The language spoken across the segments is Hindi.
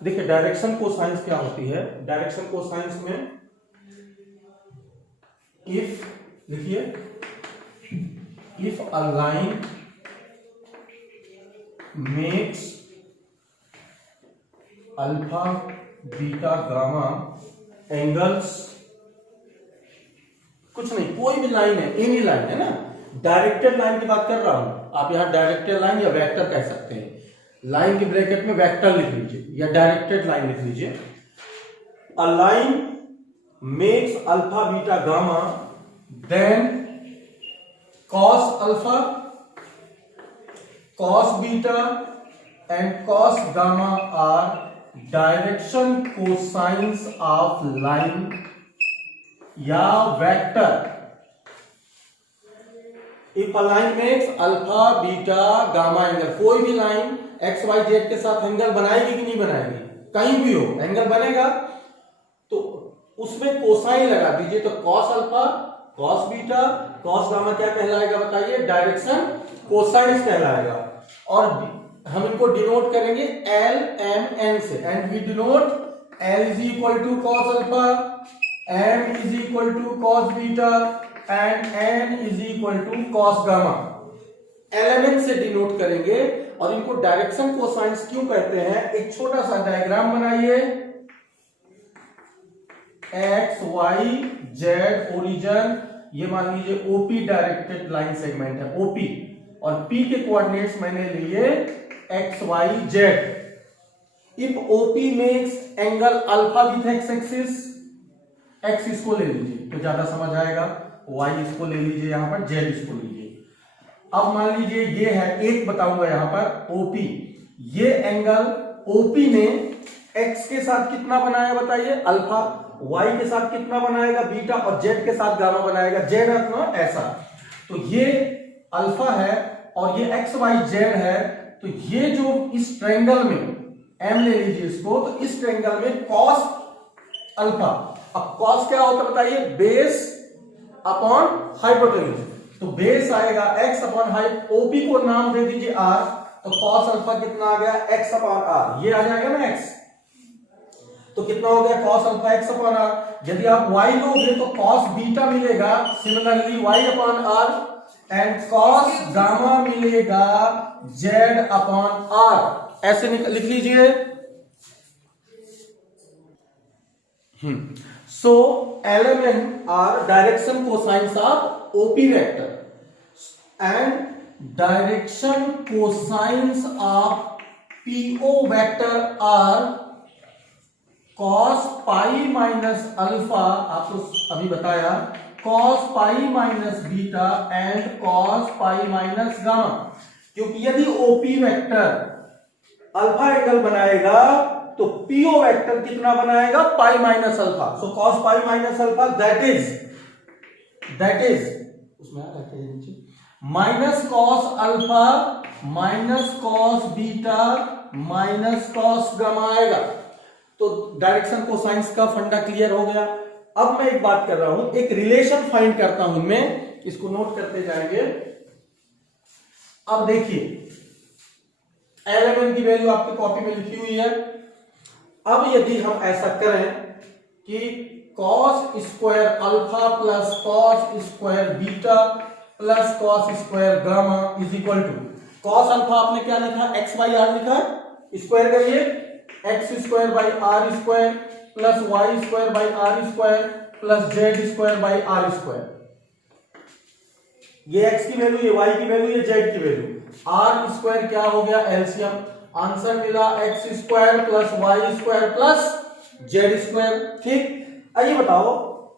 देखिए डायरेक्शन कोसाइंस क्या होती है। डायरेक्शन कोसाइंस में इफ, देखिए if a line makes alpha beta gamma angles, कुछ नहीं, कोई भी लाइन है, एनी लाइन है ना, डायरेक्टेड लाइन की बात कर रहा हूं। आप यहां डायरेक्टेड लाइन या वेक्टर कह सकते हैं। लाइन के ब्रैकेट में वेक्टर लिख लीजिए या डायरेक्टेड लाइन लिख लीजिए। A line makes alpha beta gamma then cos alpha cos beta and cos gamma are direction cosines of line या vector. If a line makes alpha beta gamma angle, कोई भी लाइन एक्स वाई जेड के साथ एंगल बनाएगी कि नहीं बनाएगी, कहीं भी हो एंगल बनेगा, तो उसमें कोसाइन लगा दीजिए। तो cos alpha cos beta cos gamma क्या कहलाएगा बताइए, डायरेक्शन कोसाइंस कहलाएगा। और हम इनको डिनोट करेंगे एल एम एन से, and we denote L is equal to cos alpha, M is equal to cos beta and N is equal to cos gamma. Element से डिनोट करेंगे। और इनको डायरेक्शन कोसाइंस क्यों कहते हैं, एक छोटा सा डायग्राम बनाइए। एक्स वाई जेड ओरिजिन, ये मान लीजिए ओपी डायरेक्टेड लाइन सेगमेंट है ओपी, और पी के कोऑर्डिनेट्स मैंने लिए X Y Z. If OP makes angle alpha with x axis, X इसको ले लीजिए तो ज्यादा समझ आएगा, वाई इसको ले लीजिए, यहां पर जेड इसको लीजिए। अब मान लीजिए ये है, एक बताऊंगा यहां पर ओपी, ये एंगल ओपी ने एक्स के साथ कितना बनाया बताइए, अल्फा, वाई के साथ कितना बनाएगा बीटा, और जेड के साथ गामा बनाएगा, जेड अर्थ ऐसा। तो ये अल्फा है और ये एक्स वाई जेड है। तो ये जो इस ट्रायंगल में, एम ले लीजिए इसको, तो इस ट्रायंगल में कॉस अल्फा, अब कॉस क्या होता है बताइए, बेस अपॉन हाइपोटेन्यूज। तो बेस आएगा x अपॉन हाइट, ओपी को नाम दे दीजिए r, तो कॉस अल्फा कितना आ गया x अपॉन r, ये आ जाएगा ना x, तो कितना हो गया cos alpha x upon r। यदि आप y लोगे तो कॉस बीटा मिलेगा, similarly y upon r, and cos gamma मिलेगा z अपॉन r। ऐसे लिख लीजिए। So element are direction cosines of OP vector and direction cosines of PO vector are cos pi minus alpha, आपको अभी बताया, cos pi minus beta and cos pi minus gamma। क्योंकि यदि OP वेक्टर अल्फा एंगल बनाएगा तो पीओ वेक्टर कितना बनाएगा, pi minus alpha. So cos pi minus alpha that is उसमें minus cos alpha minus cos beta minus cos gamma आएगा। तो डायरेक्शन कोसाइंस का फंडा क्लियर हो गया। अब मैं एक बात कर रहा हूं, एक रिलेशन फाइंड करता हूं मैं, इसको नोट करते जाएंगे। अब देखिए एलिमेंट की वैल्यू आपकी कॉपी में लिखी हुई है। अब यदि हम ऐसा करें कि cos square alpha plus cos square beta plus cos square gamma is equal to, cos alpha आपने क्या लिखा, एक्स बाई आर लिखा है, स्क्वायर करिए, x square by r square plus y square by r square plus z square by r square. ये x की वैल्यू, ये y की वैल्यू, ये z की वैल्यू, आर स्क्वायर क्या हो गया एलसीएम, आंसर मिला x square plus y square plus z square. ठीक, आइए बताओ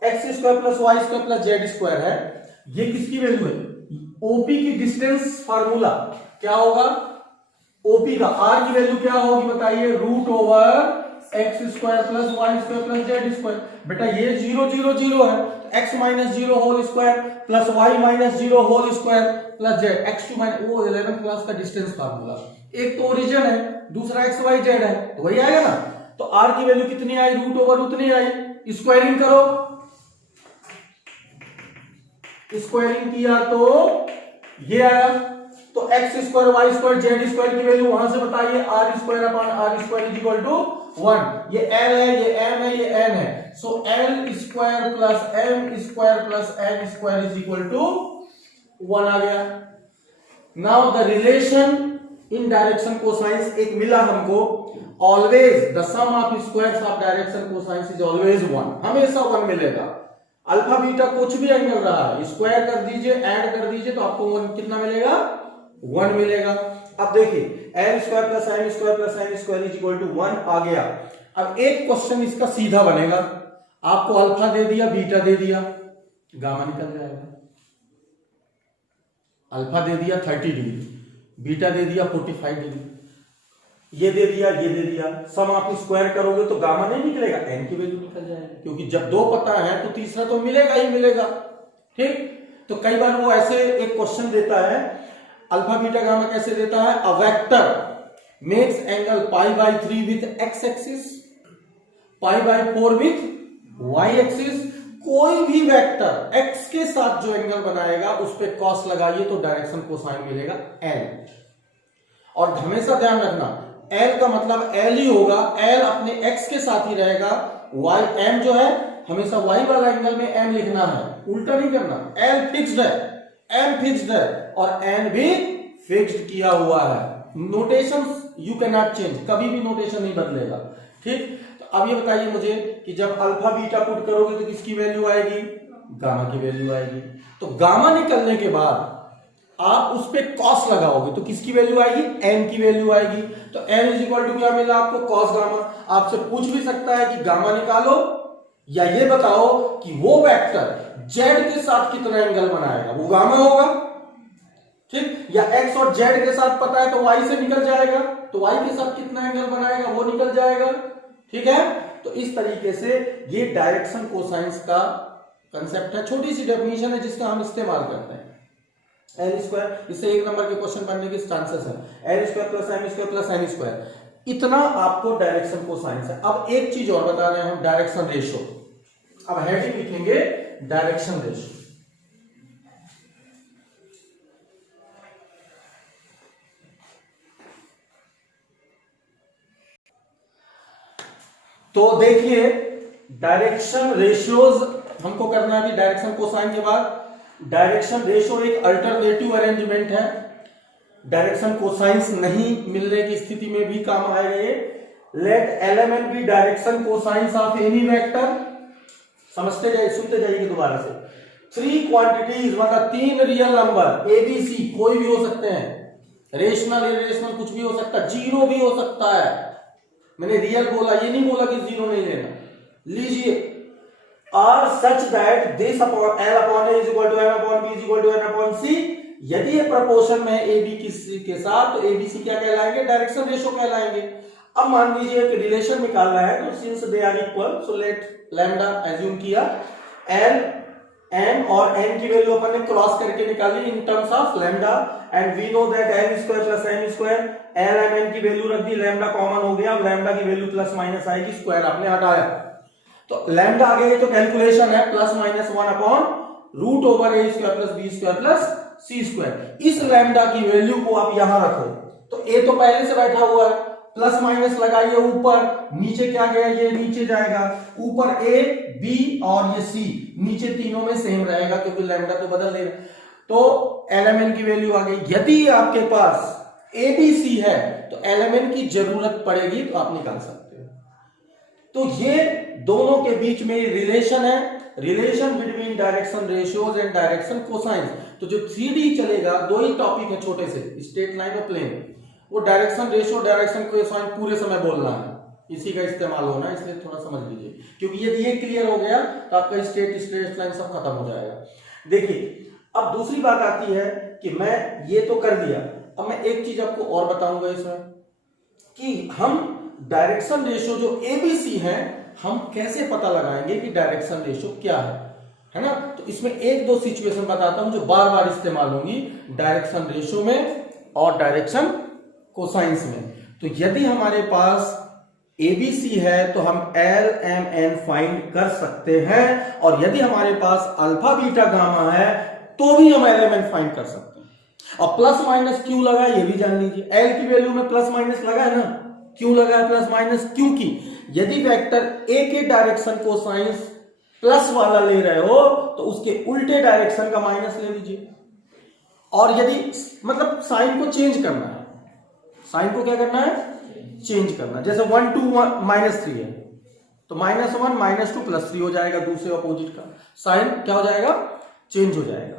x square plus y square plus z square है, ये किसकी वैल्यू है, ओपी की डिस्टेंस फार्मूला क्या होगा, ओपी का आर की वैल्यू क्या होगी बताइए, root over x square plus y square plus z square. बेटा ये 0 0 0 है, तो x minus 0 whole square plus y minus 0 whole square plus z, x two minus, वो 11th क्लास का डिस्टेंस फार्मूला। एक तो ओरिजिन है, दूसरा एक्स वाई जेड है, तो वही आएगा ना। तो आर की वैल्यू कितनी आई, रूट ओवर उतनी आई, स्क्वायरिंग करो, स्क्वायरिंग किया तो ये आया, तो x square y square z square की वैल्यू वहां से बताइए, r square upon r square is equal to 1। ये एल है, ये एम है, ये एन है, so l square plus m square plus n square is equal to 1 आ गया। Now the relation in direction cosines एक मिला हमको, always the sum of squares of direction cosines is always 1, हमेशा 1 मिलेगा। अल्फा बीटा कुछ भी एंगल रहा है, स्क्वायर कर दीजिए, ऐड कर दीजिए, तो आपको 1 कितना मिलेगा, 1 मिलेगा। अब देखिए L square plus n square plus n square is equal to 1 आ गया। अब एक क्वेश्चन इसका सीधा बनेगा, आपको अल्फा दे दिया, बीटा दे दिया, गामा निकल जाएगा। अल्फा दे दिया 30 डिग्री, बीटा दे दिया 45 डिग्री, ये दे दिया, ये दे दिया, सम आप स्क्वायर करोगे तो गामा नहीं निकलेगा, एन की वैल्यू निकल जाएगी, क्योंकि जब 2 पता है तो तीसरा तो मिलेगा ही मिलेगा। ठीक, तो कई बार वो ऐसे एक क्वेश्चन देता है, अल्फा बीटा गामा कैसे देता है, a vector makes angle π/3 with x axis, π/4 with y axis. कोई भी वेक्टर एक्स के साथ जो एंगल बनाएगा उस पे कॉस लगाइए तो डायरेक्शन कोसाइन मिलेगा एल। और हमेशा ध्यान रखना, एल का मतलब एल ही होगा, एल अपने एक्स के साथ ही रहेगा, वाई एम जो है हमेशा वाई वाला एंगल में एम लिखना है, उल्टा नहीं करना। एल फिक्स्ड है, एम फिक्स्ड है और एन भी फिक्स्ड किया हुआ है। Notation you can not change, कभी भी नोटेशन नहीं बदलेगा। ठीक, तो अब ये बताइए मुझे कि जब अल्फा बीटा पुट करोगे तो किसकी वैल्यू आएगी, गामा की वैल्यू आएगी। तो गामा निकलने के बाद आप उस पे कॉस लगाओगे तो किसकी वैल्यू आएगी, एन की वैल्यू आएगी। तो एन इज इक्वल टू क्या मिला आपको, कॉस गामा। आपसे पूछ भी सकता है कि गामा निकालो या ये बताओ कि वो वेक्टर जेड के साथ कितना एंगल बनाएगा, वो गामा होगा। ठीक, या एक्स और जेड के साथ पता है तो वाई से निकल जाएगा, तो वाई के साथ कितना एंगल बनाएगा वो निकल जाएगा। ठीक है, तो इस तरीके से ये डायरेक्शन कोसाइंस का कंसेप्ट है, छोटी सी डेफिनेशन है जिसका हम इस्तेमाल करते हैं। एल स्क्वायर, इससे 1 नंबर के क्वेश्चन बनने के चांसेस है, L square plus m square plus n square, इतना आपको डायरेक्शन कोसाइंस है। अब एक चीज और बता रहे हैं हम, डायरेक्शन रेशियो। अब हेडिंग लिखेंगे डायरेक्शन रेशियो। तो देखिए डायरेक्शन रेशियोज हमको करना है अभी डायरेक्शन कोसाइन के बाद। डायरेक्शन रेशियो एक अल्टरनेटिव अरेंजमेंट है, डायरेक्शन कोसाइंस नहीं मिलने की स्थिति में भी काम आएगा ये। Let element be direction cosines of any vector, समझते जाइए, सुनते जाइए दोबारा से। 3 क्वांटिटीज मतलब 3 रियल नंबर एबीसी, कोई भी हो सकते हैं, रेशनल इरेशनल कुछ भी हो सकता है, जीरो भी हो सकता है। मैंने रियल बोला, ये नहीं बोला कि जीरो नहीं लेना। लीजिए, are such that this upon l upon a is equal to m upon b is equal to n upon c. यदि ये प्रोपोर्शन में ए बी के साथ, तो एबीसी क्या कहलाएंगे, डायरेक्शन रेशियो कहलाएंगे। अब मान लीजिए कि रिलेशन निकालना है, तो since they are equal, so let lambda assume किया, एल एम और एन की वैल्यू अपन ने क्रॉस करके निकाली in terms of lambda, and we know that n square plus m square, L M n की वैल्यू रख दी, लैम्डा कॉमन हो गया, लैम्डा की वैल्यू प्लस माइनस आएगी, स्क्वायर आपने हटाया, तो लैम्डा आगे ये तो कैलकुलेशन है, plus minus 1 upon root over ए square plus b square plus c square. इस लैम्डा की वैल्यू को आप यहां रखो, तो ए तो पहले से बैठा हुआ है, प्लस माइनस लगाइए ऊपर, नीचे क्या गया, ये नीचे जाएगा, ऊपर ए बी और ये सी, नीचे तीनों में सेम रहेगा क्योंकि लैम्डा तो बदल लेगा। तो एलएमएन की वैल्यू आ गई। यदि आपके पास एबीसी है तो एलएमएन की जरूरत पड़ेगी तो आप निकाल सकते हो। तो ये दोनों के बीच में रिलेशन है, relation between direction ratios and direction cosines. तो जो 3D चलेगा, 2 ही टॉपिक है छोटे से, स्ट्रेट लाइन और प्लेन, वो डायरेक्शन रेशियो डायरेक्शन कोसाइन पूरे समय बोलना है, इसी का इस्तेमाल होना है, इसलिए थोड़ा समझ लीजिए, क्योंकि यदि ये क्लियर हो गया तो आपका स्ट्रेट लाइन सब खत्म हो जाएगा। देखिए, अब दूसरी बात आती है कि मैं ये तो कर दिया, अब मैं एक चीज आपको और बताऊंगा इसमें कि हम डायरेक्शन रेशियो जो एबीसी है, हम कैसे पता लगाएंगे कि डायरेक्शन रेशियो क्या है ना। तो इसमें 1-2 सिचुएशन बताता हूं जो बार बार इस्तेमाल होंगी डायरेक्शन रेशियो में और डायरेक्शन कोसाइंस में। तो यदि हमारे पास एबीसी है तो हम एल एम एन फाइंड कर सकते हैं, और यदि हमारे पास अल्फा बीटा गामा है तो भी हम एल एम एन फाइंड कर सकते हैं। और प्लस माइनस क्यों लगा ये भी जान लीजिए, एल की वैल्यू में प्लस माइनस लगा है ना, क्यों लगा है प्लस माइनस, क्योंकि यदि वेक्टर ए के डायरेक्शन को साइंस प्लस वाला ले रहे हो तो उसके उल्टे डायरेक्शन का माइनस ले लीजिए। और यदि मतलब साइन को चेंज करना है, साइन को क्या करना है, चेंज करना है। जैसे 1 2 -3 है तो -1 -2 +3 हो जाएगा, दूसरे अपोजिट का साइन क्या हो जाएगा, चेंज हो जाएगा।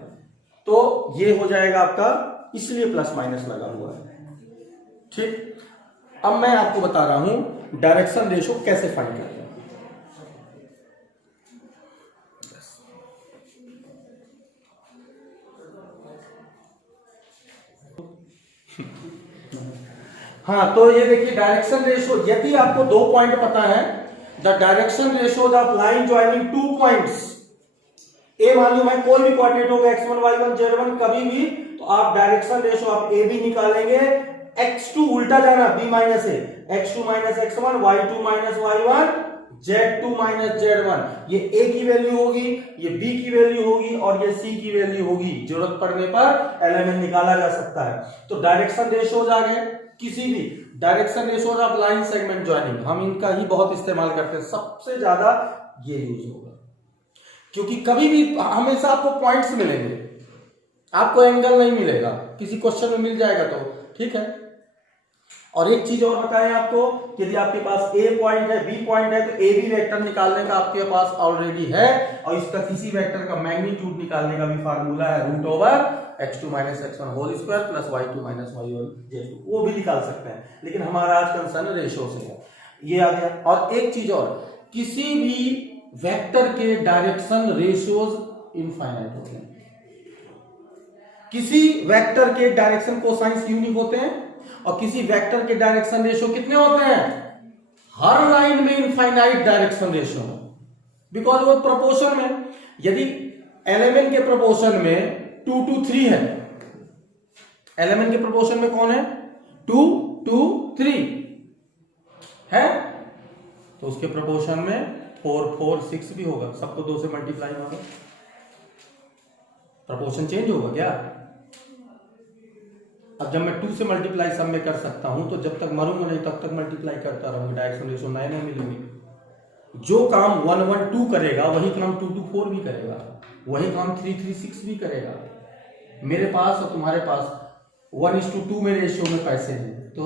तो ये हो जाएगा आपका, इसलिए प्लस माइनस लगा हुआ है। ठीक, अब मैं आपको बता रहा हूं डायरेक्शन रेशो कैसे फाइंड करते हैं। हाँ, तो ये देखिए डायरेक्शन रेशो, यदि आपको 2 पॉइंट पता है, the direction ratio of line joining 2 points, a मालूम है, कोई भी कोऑर्डिनेट होगा x1 y1 z1 कभी भी, तो आप डायरेक्शन रेशो आप ए भी निकालेंगे, x2 उल्टा जाना b माइनस ए, x2 minus x1, y2 minus y1, z2 minus z1, ये a की वैल्यू होगी, ये b की वैल्यू होगी और ये c की वैल्यू होगी। जरूरत पड़ने पर एलिमेंट निकाला जा सकता है। तो डायरेक्शन रेशोज आ गए, किसी भी direction ratios of line segment joining, हम इनका ही बहुत इस्तेमाल करते हैं, सबसे ज्यादा ये यूज होगा, क्योंकि कभी भी हमेशा आपको पॉइंट्स मिलेंगे, आपको एंगल नहीं मिलेगा, किसी क्वेश्चन में मिल जाएगा तो ठीक है। और एक चीज और बताएं आपको, यदि आपके पास ए पॉइंट है, बी पॉइंट है, तो ए बी वेक्टर निकालने का आपके पास ऑलरेडी है, और इसका किसी वेक्टर का मैग्नीट्यूड निकालने का भी फार्मूला है, √x2 - x1 whole square plus y2 - y1 z2, वो भी निकाल सकते हैं। लेकिन हमारा आज कंसर्न रेशो से है, ये आ गया। और एक चीज और, किसी भी वेक्टर के डायरेक्शन रेशियोज इनफाइनाइट होते हैं, किसी वेक्टर के डायरेक्शन कोसाइंस यूनिक होते हैं, और किसी वेक्टर के डायरेक्शन रेशियो कितने होते हैं, हर लाइन में इनफाइनाइट डायरेक्शन रेशियो, बिकॉज वो प्रोपोर्शन में, यदि एलिमेंट के प्रोपोर्शन में 2 to 3 है, एलिमेंट के प्रोपोर्शन में कौन है, 2 to 3 है, तो उसके प्रोपोर्शन में 4 4 6 भी होगा, सबको 2 से मल्टीप्लाई होगा, प्रोपोर्शन चेंज होगा क्या। अब जब मैं 2 से मल्टीप्लाई सब में कर सकता हूं, तो जब तक मरूंगा नहीं तब तक मल्टीप्लाई करता रहूंगा, डायरेक्शन रेशो नए नए मिलेंगे। जो काम 1 1 2 करेगा वही काम 2 2 4 भी करेगा, वही काम 3 3 6 भी करेगा। मेरे पास और तुम्हारे पास 1:2 में रेशियो में पैसे हैं, तो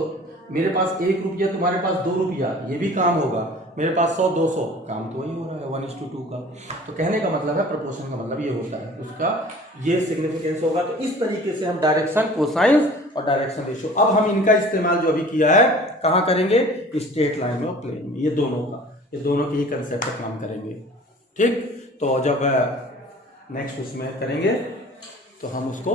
मेरे पास 1 रुपया, तुम्हारे पास 2 रुपया, ये भी काम होगा। मेरे पास 100 200, काम तो वही हो रहा है 1:2 का। तो कहने का मतलब है, प्रोपोर्शन का मतलब ये होता है, उसका ये सिग्निफिकेंस होगा। तो इस तरीके से हम डायरेक्शन कोसाइंस और डायरेक्शन रेशियो, अब हम इनका इस्तेमाल जो अभी किया है कहाँ करेंगे, स्ट्रेट लाइन में और प्लेन में, ये दोनों का, ये दोनों के ही कंसेप्ट का काम करेंगे। ठीक, तो जब नेक्स्ट उसमें करेंगे तो हम उसको